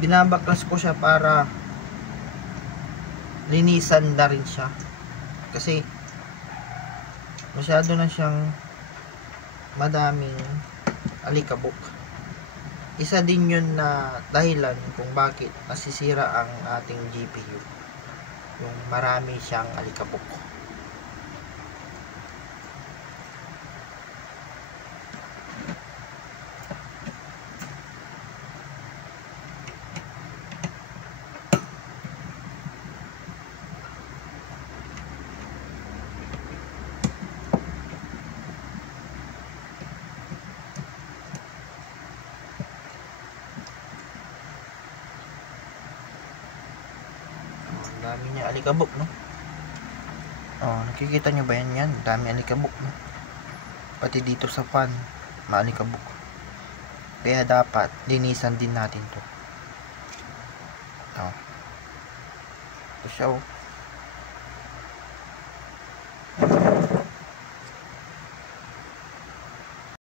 binabaklas ko siya para linisan na rin siya, kasi masyado na siyang madaming alikabok. Isa din yun na dahilan kung bakit nasisira ang ating GPU, yung marami siyang alikabok. Dami niya alikabok, no? Oh, nakikita nyo ba yan? Yan, dami alikabok, no? Pati dito sa fan, maalikabok. Kaya dapat linisan din natin to. Oh. Ito siya, oh.